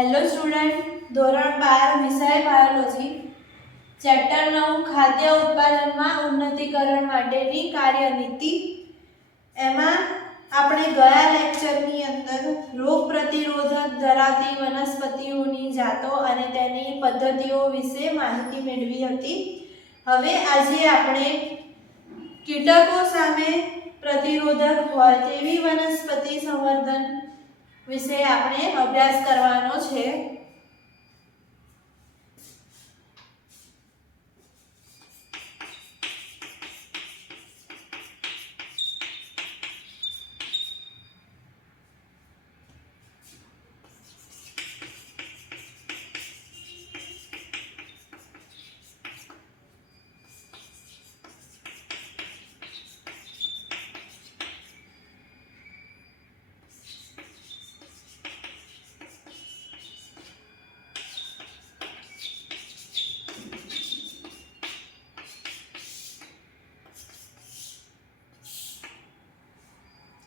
Hello student, ધોરણ 12 વિષય biology, chapter 9 ખાદ્ય ઉત્પાદનમાં ઉન્નતીકરણ માટેની કાર્યનીતિ. એમાં આપણે ગયા લેક્ચરની અંદર રોગ પ્રતિરોધક ધરાવતી વનસ્પતિઓની જાતો અને તેની પદ્ધતિઓ વિશે માહિતી મેળવી હતી. હવે આજે આપણે કીટકો સામે પ્રતિરોધક હોય તેવી વનસ્પતિ સંવર્ધન વિશે આપણે અભ્યાસ કરવાનો છે.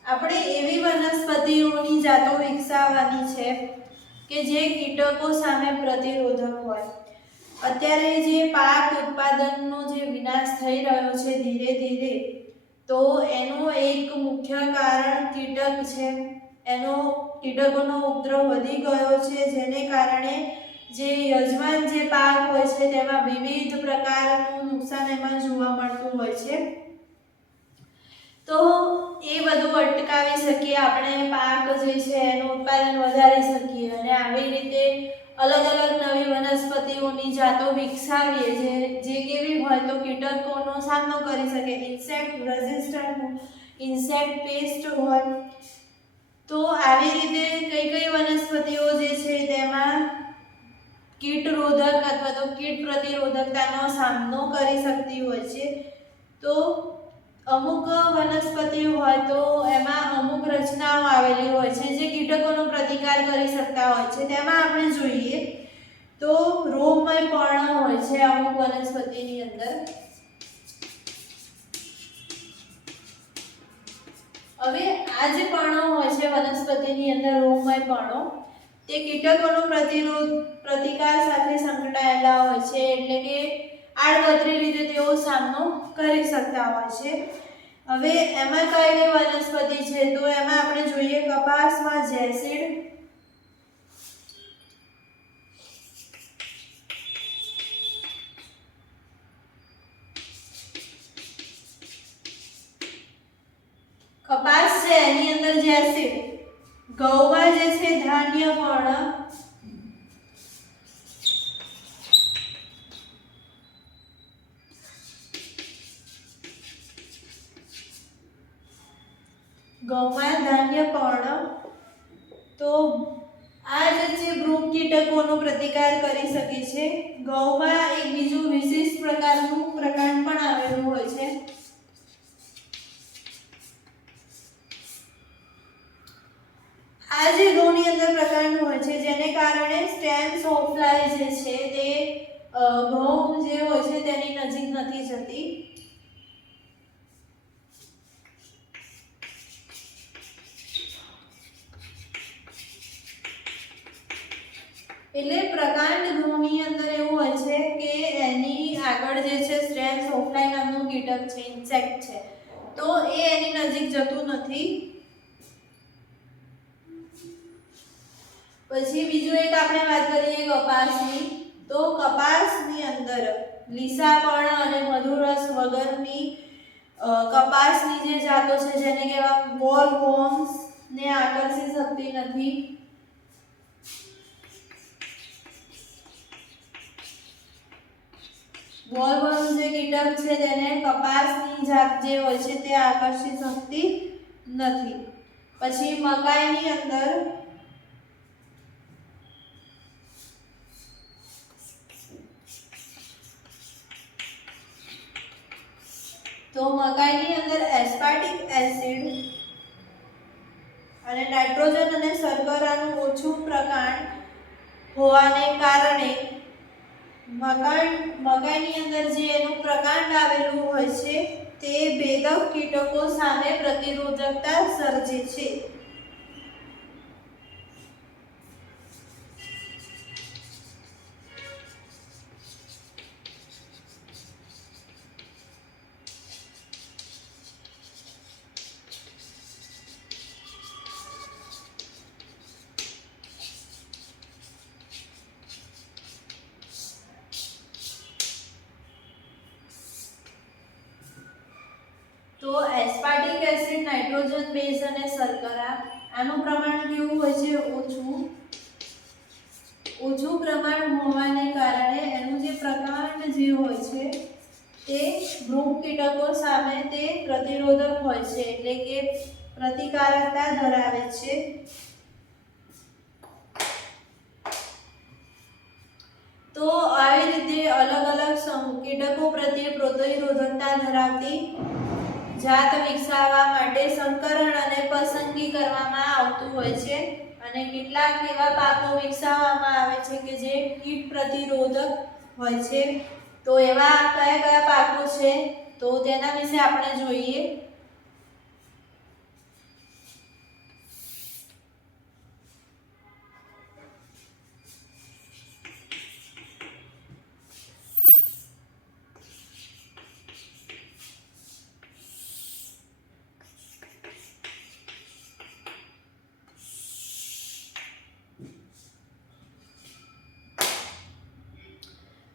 આપણે એવી વનસ્પતિઓની જાતો વિકસાવવાની છે કે જે કીટકો સામે પ્રતિરોધક હોય. અત્યારે જે પાક ઉત્પાદનનો જે વિનાશ થઈ રહ્યો છે ધીરે ધીરે, તો એનું એક મુખ્ય કારણ કીટક છે. કીટકોનો ઉપદ્રવ વધી ગયો છે, જેને કારણે જે યજમાન જે પાક હોય છે તેમાં વિવિધ પ્રકારનું નુકસાન એમાં જોવા મળતું હોય છે. તો એ બધું અટકાવી શકીએ આપણે, પાક જે છે એનું ઉત્પાદન વધારી શકીએ અને આવી રીતે અલગ અલગ નવી વનસ્પતિઓની જાતો વિકસાવીએ જે કેવી હોય તો કીટકોનો સામનો કરી શકે, ઇન્સેક્ટ રેઝિસ્ટન્ટ, ઇન્સેક્ટ પેસ્ટ હોય. તો આવી રીતે કઈ વનસ્પતિઓ જે છે તેમાં કીટરોધક અથવા તો કીટ પ્રતિરોધકતાનો સામનો કરી શકતી હોય છે. તો અમુક વનસ્પતિઓ હોય તો એમાં અમુક રચનાઓ આવેલી હોય છે જે કીટકોનો પ્રતિકાર કરી શકતા હોય છે. તેમાં આપણે જોઈએ તો રોગમય પર્ણ હોય છે અમુક વનસ્પતિની અંદર. હવે આ જે પર્ણો હોય છે વનસ્પતિની અંદર, રોગમય પર્ણો, તે કીટકોનો પ્રતિકાર સાથે સંકળાયેલા હોય છે, એટલે કે આડકતરી રીતે તેઓ સામનો કરી શકતા હોય છે. હવે એમાં કઈ વનસ્પતિ છે તો એમાં આપણે જોઈએ કપાસમાં જેસીડ, કપાસ છે એની અંદર જેસીડ, ઘઉંમાં જે છે ધાન્ય પર્ણ, ઘઉંમાં ધાન્ય પર્ણ. તો આ જે છે વૃક્ષ કીટકોનો પ્રતિકાર કરી શકે છે. ઘઉંમાં એક બીજું વિશિષ્ટ પ્રકારનું પ્રકાંડ પણ આવેલું હોય છે. આ જે ઘઉંની અંદર પ્રકાંડ હોય છે જેને કારણે સ્ટેમ સોફ્લાય જે છે તે ઘઉં જે હોય છે તેની નજીક નથી જતી. એટલે પ્રકાંડ ઘઉંની અંદર એવું હોય છે કે એની આગળ જે છે સ્ટેમ સોફ્લાય નામનું કીટક છે, ઇન્સેક્ટ છે, તો એ એની નજીક જતું નથી. પછી બીજું એક આપણે વાત કરીએ કપાસની, તો કપાસની અંદર લીસાપર્ણ અને મધુરસ વગરની કપાસની જે જાતો છે જેને કહેવાય બોલવોર્મ્સ ને આકર્ષી શકતી નથી. બોલવોર્મ જે કીટક છે તેને કપાસની જાત જે હોય છે તે આકર્ષી શકતી નથી. પછી મકાઈની અંદર એસ્પાર્ટિક એસિડ અને નાઇટ્રોજન અને શર્કરાનું ઓછું પ્રમાણ હોવાને કારણે મકાઈની અંદર જે એનું પ્રકાંડ આવેલું હોય છે તે ભેદક કીટકો સામે પ્રતિરોધકતા સર્જે છે. નાઇટ્રોજન બેઝ અને શર્કરા, આનું પ્રમાણ કેવું હોય છે? ઓછું પ્રમાણ હોવાને કારણે એનું જે પ્રકાંડ જે હોય છે તે મૃત કીટકો સામે તે પ્રતિરોધક હોય છે, એટલે કે પ્રતિકારકતા ધરાવે છે. તો આવી રીતે અલગ અલગ કીટકો પ્રત્યે પ્રતિરોધકતા ધરાવતી જાત વિકસાવવા માટે સંકરણ અને પસંદગી કરવામાં આવતું હોય છે. અને કેટલાક એવા પાકો વિકસાવવામાં આવે છે કે જે કીટ પ્રતિરોધક હોય છે. તો એવા કયા કયા પાકો છે તો તેના વિશે આપણે જોઈએ.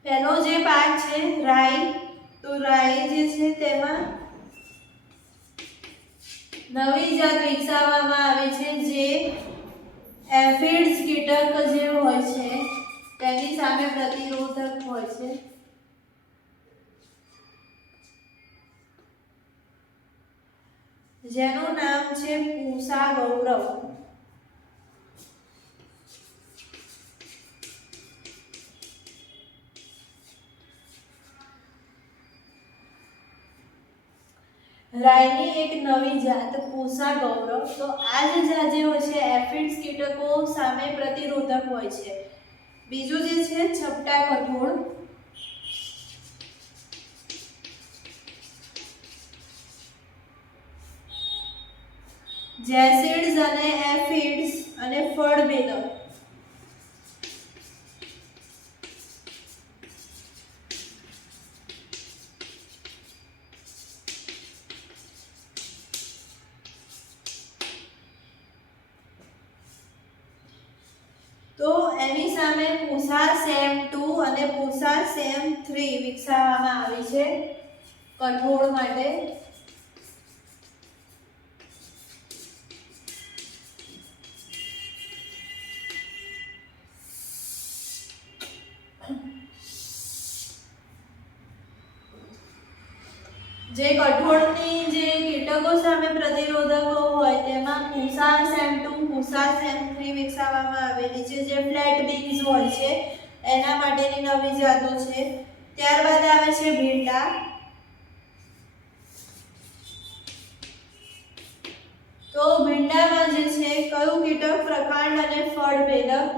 પહેલો જે પાક છે રાઈ, તો રાઈ જે છે તેમાં નવી જાત વિકસાવવામાં આવે છે જે એફિડ્સ કીટક જે હોય છે તેની સામે પ્રતિરોધક હોય છે. જેનું નામ છે પૂષા ગૌરવ. રાઈની એક નવી જાત પૂષા ગૌરવ. તો આ જે જાત જે હોય છે એફિડ્સ કીટકો સામે પ્રતિરોધક હોય છે. બીજું જે છે છપટા કઠોળ. જેસિડ્સ અને એફિડ્સ અને ફળભેદક. તો એની સામે પૂષા સેમ 2 અને પૂષા સેમ 3 વિકસાવવામાં આવી છે કઠોળ માટે. જે કઠોળની જે કીટકો સામે પ્રતિરોધકો હોય તેમાં પૂષા સેમ 2, પૂષા સેમ 3 વિકસાવવામાં આવેલી છે, જે ફ્લેટ બીન્સ હોય છે એના માટેની નવી જાતો છે. ત્યારબાદ આવે છે ભીંડા. તો ભીંડામાં જે છે કયું કીટક પ્રકાંડ અને ફળભેદક?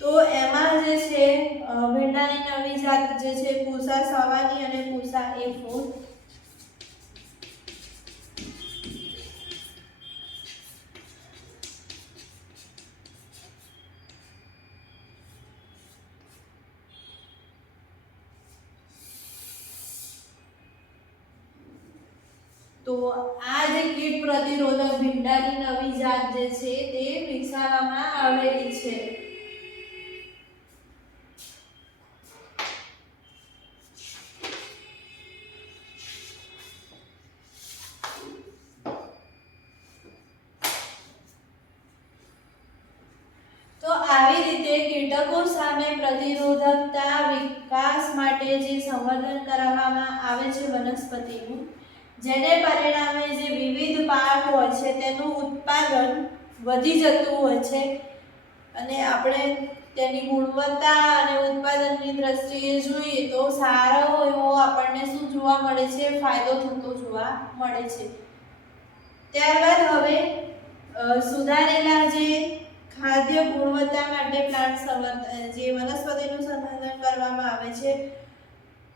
તો એમાં જે છે ભીંડાની નવી જાત જે છે પૂષા સવાની અને પૂષા A4. તો આ જે કીટ પ્રતિરોધક ભીંડાની નવી જાત જે છે તે વિકસાવવામાં આવેલી છે. તો આવી રીતે કીટકો સામે પ્રતિરોધકતા વિકાસ માટે જે સંવર્ધન કરવામાં આવે છે વનસ્પતિનું, જેને પરિણામે જે વિવિધ પાક હોય છે તેનું ઉત્પાદન વધી જતું હોય છે અને આપણે તેની ગુણવત્તા અને ઉત્પાદનની દ્રષ્ટિએ જોઈએ તો સારો એવો આપણને શું જોવા મળે છે? ફાયદો થતો જોવા મળે છે. ત્યારબાદ હવે સુધારેલા જે ખાદ્ય ગુણવત્તા માટે પ્લાન્ટ સંવર્ધન જે વનસ્પતિનું સંવર્ધન કરવામાં આવે છે,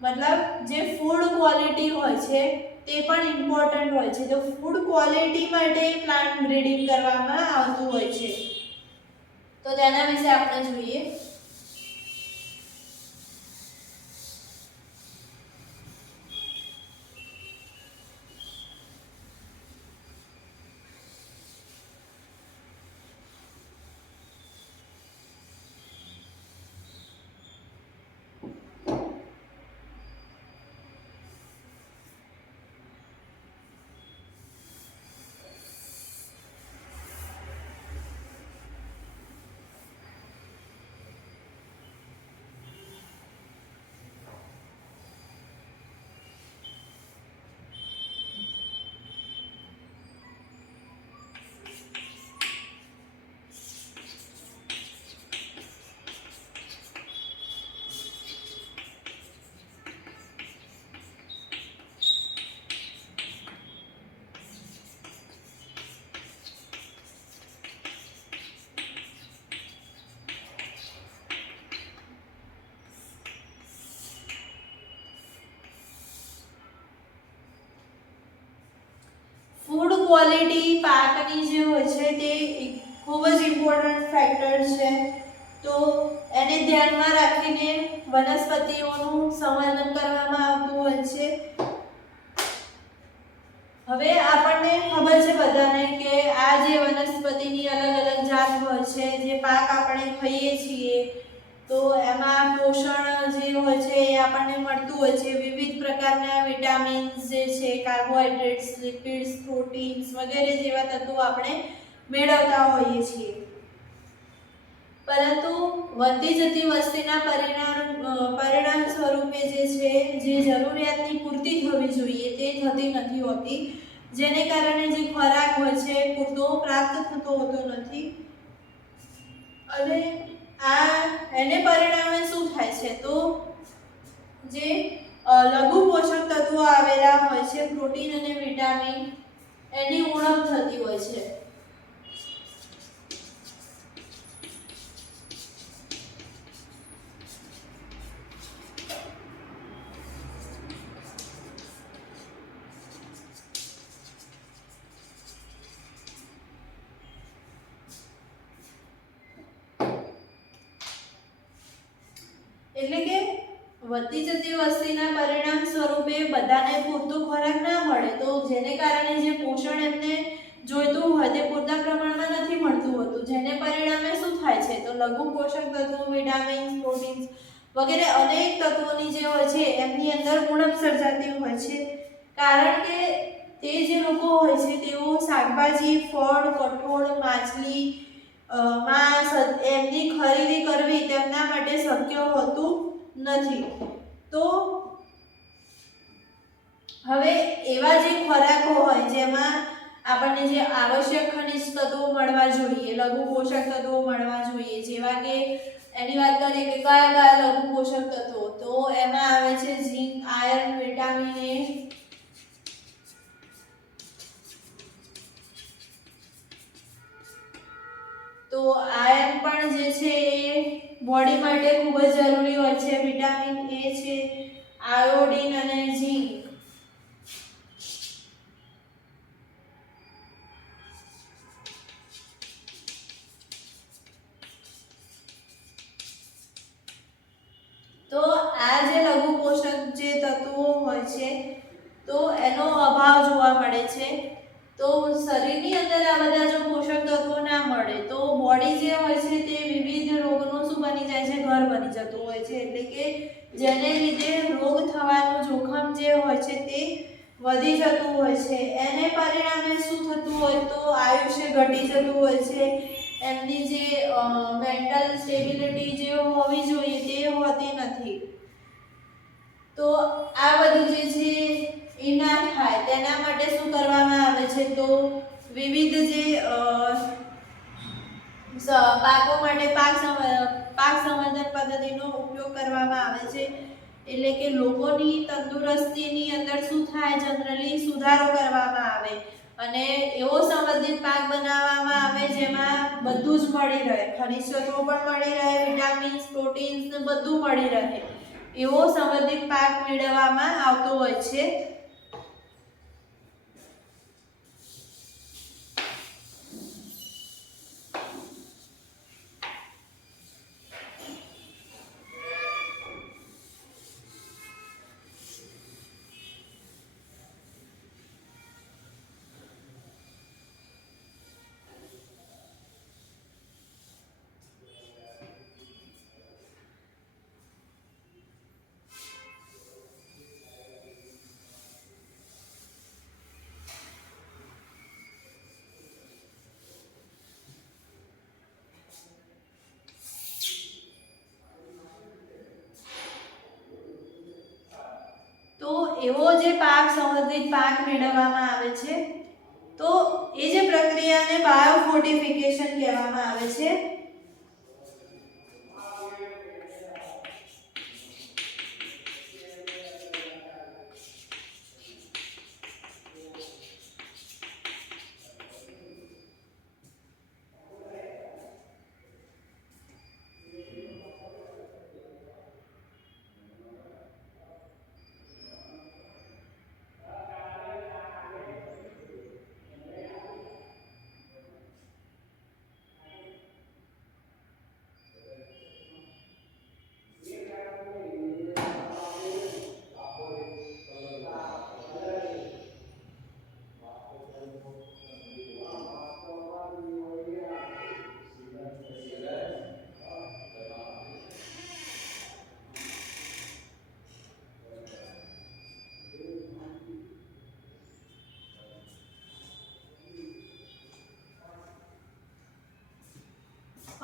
મતલબ જે ફૂડ ક્વોલિટી હોય છે તે પણ ઇમ્પોર્ટન્ટ હોય છે. તો ફૂડ ક્વોલિટી માટે પ્લાન્ટ બ્રીડિંગ કરવામાં આવતું હોય છે. તો તેના વિશે આપણે જોઈએ. ક્વોલિટી પાકની જે હોય છે તે ખૂબ જ ઇમ્પોર્ટન્ટ ફેક્ટર છે. તો એને ધ્યાનમાં રાખીને વનસ્પતિઓનું સંવર્ધન કરવામાં આવતું હોય છે. હવે આપણને ખબર છે બધાને કે આ જે વનસ્પતિની અલગ અલગ જાત હોય છે, જે પાક આપણે ખાઈએ છીએ તો એમાં પોષણ જે હોય છે એ આપણને મળતું હોય છે. વિવિધ પ્રકારના વિટામિન્સ જે છે, કાર્બોહાઈડ્રેટ્સ, લિપિડ્સ, પ્રોટીન્સ વગેરે જેવા તત્વો આપણે મેળવતા હોઈએ છીએ. પરંતુ વધતી જતી વસ્તીના પરિણામ સ્વરૂપે જે છે, જે જરૂરિયાતની પૂર્તિ થવી જોઈએ તે થતી નથી હોતી, જેને કારણે જે ખોરાક હોય છે પૂરતો પ્રાપ્ત થતો હોતો નથી. અને એને પરિણામે શું થાય છે તો જે લઘુ પોષક તત્વો આવેલા હોય છે, પ્રોટીન અને વિટામિન, એની ઉણપ થતી હોય છે. એટલે કે વધતી જતી વસ્તીના પરિણામ સ્વરૂપે બધાને પૂરતો ખોરાક ના મળે, તો જેને કારણે જે પોષણ એમને જોઈતું હોય તે પૂરતા પ્રમાણમાં નથી મળતું હોતું, જેને પરિણામે શું થાય છે તો લઘુ પોષક તત્વો, વિટામિન્સ, પ્રોટીન્સ વગેરે અનેક તત્વોની જે હોય છે એમની અંદર ઉણપ સર્જાતી હોય છે. કારણ કે તે જે લોકો હોય છે તેઓ શાકભાજી, ફળ, કઠોળ, માછલી, માંસ એમની ખરીદી કરવી તેમના માટે શક્ય હોતું નથી. તો હવે એવા જે ખોરાકો હોય જેમાં આપણને જે આવશ્યક ખનિજ તત્વો મળવા જોઈએ, લઘુ પોષક તત્વો મળવા જોઈએ, જેવા કે એની વાત કરીએ કે કયા કયા લઘુ પોષક તત્વો, તો એમાં આવે છે ઝીંક, આયર્ન, વિટામિન એ, તો આયર્ન પણ જે છે એ બોડી માટે ખૂબ જ જરૂરી હોય છે. વિટામિન એ છે, આયોડિન અને ઝીંક. તો આ જે લઘુ પોષક જે તત્વો હોય છે તો એનો અભાવ જોવા મળે છે. તો શરીરની અંદર આ બધા જો પોષક તત્વો ના મળે તો બોડી જે હોય છે તે વિવિધ રોગનું શું બની જાય છે, ઘર બની જતું હોય છે. એટલે કે જેને લીધે રોગ થવાનું જોખમ જે હોય છે તે વધી જતું હોય છે. એને પરિણામે શું થતું હોય તો આયુષ્ય ઘટી જતું હોય છે. એમની જે મેન્ટલ સ્ટેબિલિટી જે હોવી જોઈએ તે હોતી નથી. તો આ બધું જે છે એ ના થાય તેના માટે શું કરવામાં આવે છે તો વિવિધ જે પાકો માટે પાક સંવર્ધન પદ્ધતિનો ઉપયોગ કરવામાં આવે છે. એટલે કે લોકોની તંદુરસ્તીની અંદર શું થાય, જનરલી સુધારો કરવામાં આવે અને એવો સંબંધિત પાક બનાવવામાં આવે જેમાં બધું જ મળી રહે, ખનિજ તત્વો પણ મળી રહે, વિટામિન્સ, પ્રોટીન્સ ને બધું મળી રહે, એવો સંબંધિત પાક મેળવવામાં આવતો હોય છે. તો એવો જે પાક સંવર્ધિત પાક મેળવવામાં આવે છે તો એ જે પ્રક્રિયાને બાયોફોર્ટિફિકેશન કહેવામાં આવે છે.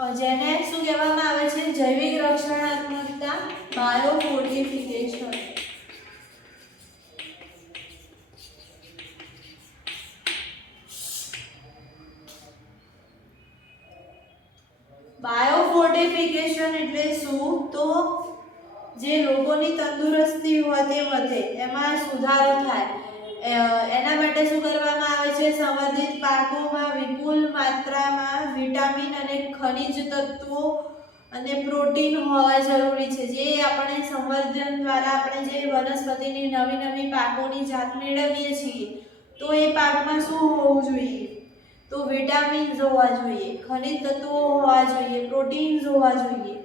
જેને શું કહેવામાં આવે છે? જૈવિક રક્ષણાત્મકતા, બાયોફોર્ટિફિકેશન. બાયોફોર્ટિફિકેશન એટલે શું? તો જે લોકોની તંદુરસ્તી હોય તે વધે, એમાં સુધારો થાય, એના માટે શું કરવામાં આવે છે? સંવર્ધિત પાકોમાં વિપુલ માત્રામાં વિટામિન અને ખનિજ તત્વો અને પ્રોટીન હોવા જરૂરી છે. જે આપણે સંવર્ધન દ્વારા આપણે જે વનસ્પતિની નવી નવી પાકોની જાત મેળવીએ છીએ, તો એ પાકમાં શું હોવું જોઈએ? તો વિટામિન્સ હોવા જોઈએ, ખનિજ તત્વો હોવા જોઈએ, પ્રોટીન્સ હોવા જોઈએ.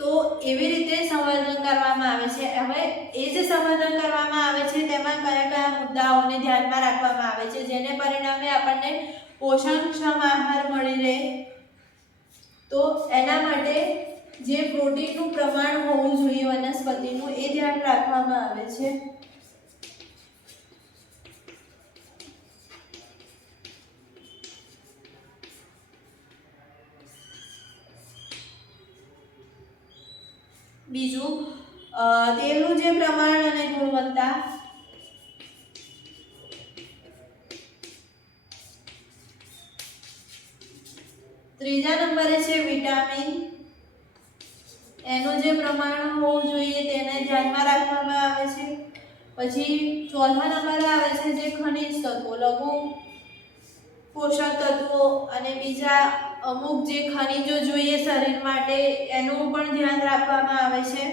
તો એવી રીતે સંવર્ધન કરવામાં આવે છે. હવે એ જે સંવર્ધન કરવામાં આવે છે તેમાં કયા કયા મુદ્દાઓને ધ્યાનમાં રાખવામાં આવે છે, જેને પરિણામે આપણને પોષણક્ષમ આહાર મળી રહે? તો એના માટે જે પ્રોટીનનું પ્રમાણ હોવું જોઈએ વનસ્પતિનું, એ ધ્યાન રાખવામાં આવે છે. બીજું તેલનું જે પ્રમાણ અને ગુણવત્તા. ત્રીજા નંબરે છે વિટામિન, એનું જે પ્રમાણ હોવું જોઈએ તેને ધ્યાનમાં રાખવામાં આવે છે. પછી ચોથા નંબરે આવે છે જે ખનિજ તત્વો, લઘુ પોષક તત્વો અને બીજા અમુક જે ખનિજો જોઈએ શરીર માટે, એનું પણ ધ્યાન રાખવામાં આવે છે.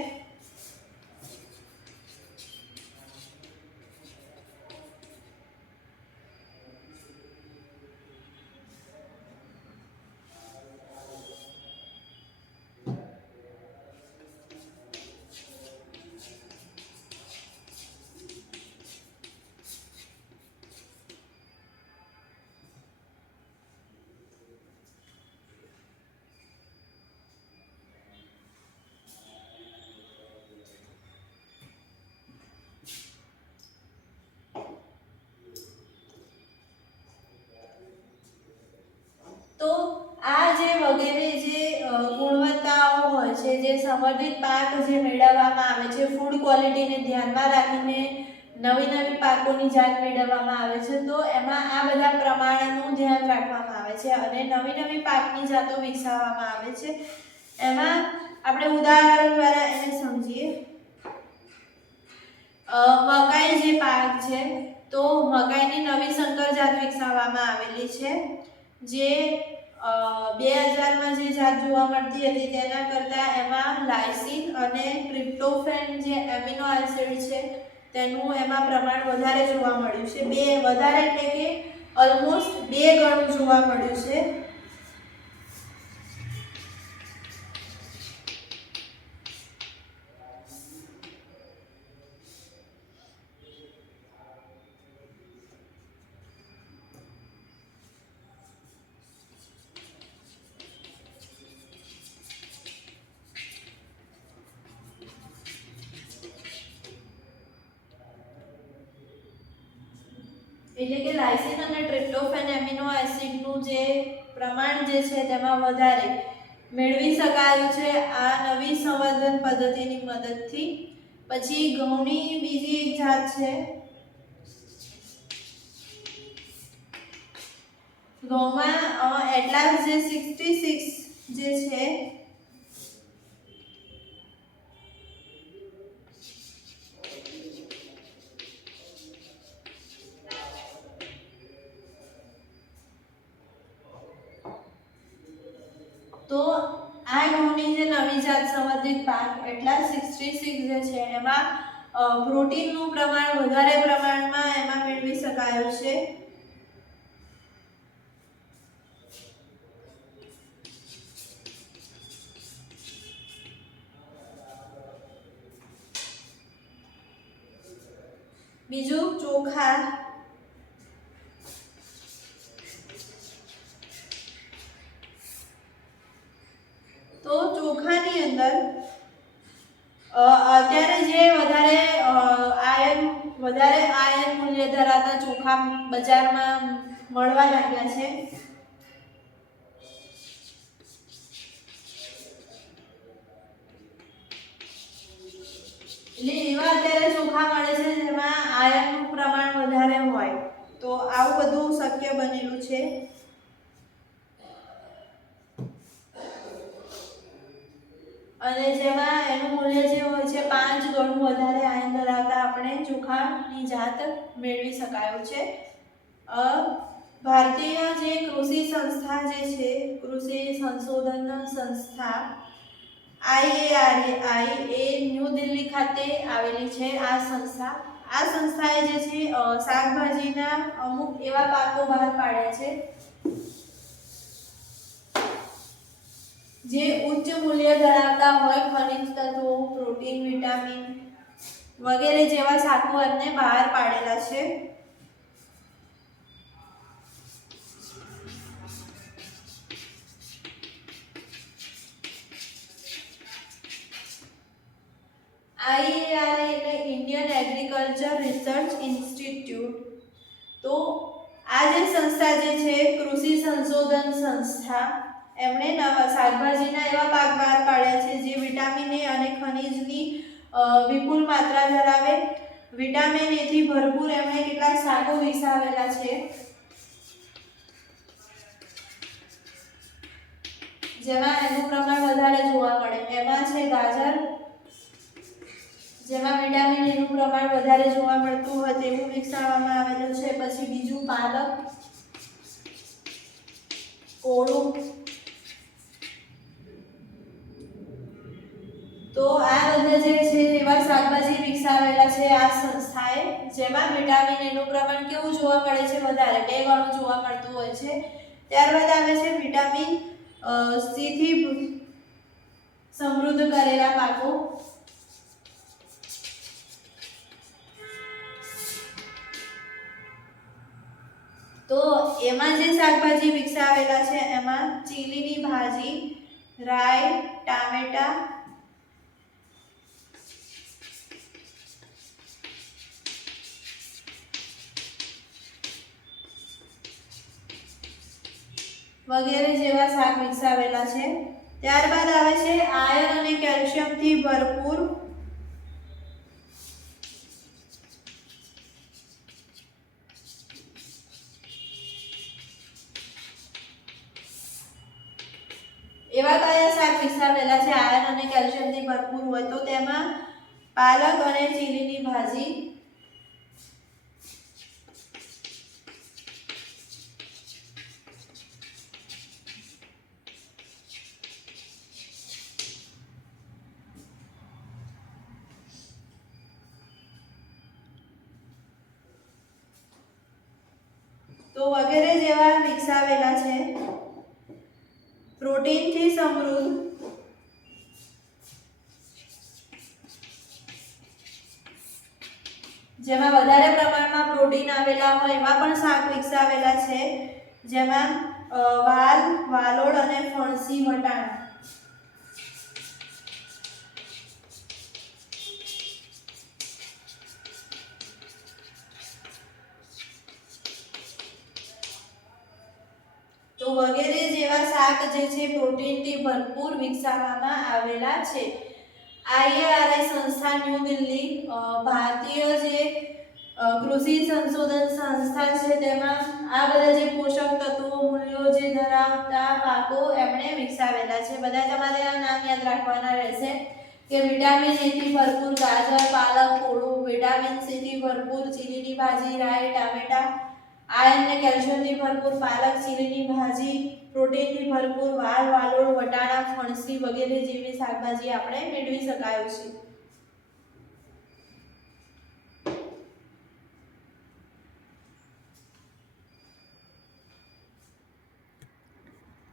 તો આ જે વગેરે જે ગુણવત્તાઓ હોય છે, જે સંવર્ધિત પાક જે મેળવવામાં આવે છે, ફૂડ ક્વોલિટીને ધ્યાનમાં રાખીને નવી નવી પાકોની જાત મેળવવામાં આવે છે, તો એમાં આ બધા પ્રમાણનું ધ્યાન રાખવામાં આવે છે અને નવી નવી પાકની જાતો વિકસાવવામાં આવે છે. એમાં આપણે ઉદાહરણ દ્વારા એને સમજીએ. મકાઈ જે પાક છે, તો મકાઈની નવી સંકર જાત વિકસાવવામાં આવેલી છે, જે 2000માં જે જાત જોવા મળતી હતી તેના કરતાં એમાં લાઇસિન અને ટ્રિપ્ટોફેન જે એમિનો એસિડ છે તેનું એમાં પ્રમાણ વધારે જોવા મળ્યું છે. બે વધારે એટલે કે ઓલમોસ્ટ 2 ગણું જોવા મળ્યું છે. એટલે કે લાઇસિન અને ટ્રિપ્ટોફેન એમિનો એસિડનું જે પ્રમાણ જે છે તેમાં વધારે મેળવી શકાયું છે આ નવી સંવર્ધન પદ્ધતિની મદદથી. પછી ઘઉંની બીજી એક જાત છે, ઘઉંમાં એટલાસ જે 66 જે છે તો આ ઘઉંની જે નવી જાત સંવર્ધિત પાક એટલાસ 66 જે છે એમાં પ્રોટીનનું પ્રમાણ વધારે પ્રમાણમાં એમાં મેળવી શકાયું છે. બીજું ચોખા, તો ચોખાની અંદર અત્યારે જે વધારે આયર્ન મૂલ્ય ધરાવતા ચોખા બજારમાં મળવા લાગ્યા છે. એટલે એવા અત્યારે ચોખા મળે છે જેમાં આયર્નનું પ્રમાણ વધારે હોય, તો આવું બધું શક્ય બનેલું છે. અને જેમાં એનું મૂલ્ય જે હોય છે 5 ગણું વધારે આયન ધરાવતા આપણે ચોખાની જાત મેળવી શકાયું છે. ભારતીય જે કૃષિ સંસ્થા જે છે, કૃષિ સંશોધન સંસ્થા IARI એ ન્યૂ દિલ્હી ખાતે આવેલી છે. આ સંસ્થાએ જે છે શાકભાજીના અમુક એવા પાકો બહાર પાડ્યા છે જે ઉચ્ચ મૂલ્ય ધરાવતા હોય, ખનિજ તત્વો, પ્રોટીન, વિટામિન વગેરે જેવા શાકો એમને બહાર પાડેલા છે. IARI એટલે ઇન્ડિયન એગ્રીકલ્ચર રિસર્ચ ઇન્સ્ટિટ્યૂટ. તો આ જે સંસ્થા જે છે કૃષિ સંશોધન સંસ્થા, એમણે શાકભાજીના એવા પાક બહાર પાડ્યા છે જે વિટામિન એ અને ખનિજની વિપુલ માત્રા ધરાવે. વિટામિન એ થી ભરપૂર એમણે કેટલાક શાકો વિકસાવેલા છે જેમાં એનું પ્રમાણ વધારે જોવા મળે. એમાં છે ગાજર, જેમાં વિટામિન એ નું પ્રમાણ વધારે જોવા મળતું હોય તેવું વિકસાવવામાં આવેલું છે. પછી બીજું પાલક, કોળું. તો આ બધા જે છે એવા શાકભાજી વિકસાવેલા છે આ સંસ્થાએ, જેમાં વિટામિન એ નું પ્રમાણ કેવું જોવા મળે છે? વધારે, 2 ગણું જોવા મળતું હોય છે. ત્યારબાદ આવે છે વિટામિન સી થી સમૃદ્ધ કરેલા પાકો. તો એમાં જે શાકભાજી વિકસાવેલા છે એમાં ચીલીની ભાજી, રાઈ, ટામેટા, વગેરે જેવા શાક વિકસાવેલા છે. ત્યારબાદ આવે છે આયર્ન અને કેલ્શિયમથી ભરપૂર એવા કયા શાક વિકસાવેલા છે આયર્ન અને કેલ્શિયમથી ભરપૂર હોય? તો તેમાં પાલક અને ચીલીની ભાજી, તો વગેરે જેવા વિકસાવેલા છે. પ્રોટીનથી સમૃદ્ધ, જેમાં વધારે પ્રમાણમાં પ્રોટીન આવેલા હોય એવા પણ શાક વિકસાવેલા છે, જેમાં વાલ, વાલોળ અને ફણસી વટાણા. તો વગેરે જેવા શાક જે છે પ્રોટીનથી ભરપૂર વિકસાવવામાં આવેલા છે. IARI સંસ્થા ન્યૂ દિલ્હી ભારતીય જે કૃષિ સંશોધન સંસ્થા છે તેમાં આ બધા જે પોષક તત્વો મૂલ્યો જે ધરાવતા પાકો એમણે વિકસાવેલા છે. બધા તમારે આ નામ યાદ રાખવાના રહેશે કે વિટામિન એ થી ભરપૂર ગાજર, પાલક, કોળું, વિટામિન સી થી ભરપૂર ચીલીની ભાજી, રાઈ, ટામેટા, આયર્ન અને કેલ્શિયમથી ભરપૂર પાલક, ચીલીની ભાજી, પ્રોટીનથી ભરપૂર વાલ, વાલોળ, વટાણા, ફણસી વગેરે જેવી શાકભાજી આપણે મેળવી શકાયું છે.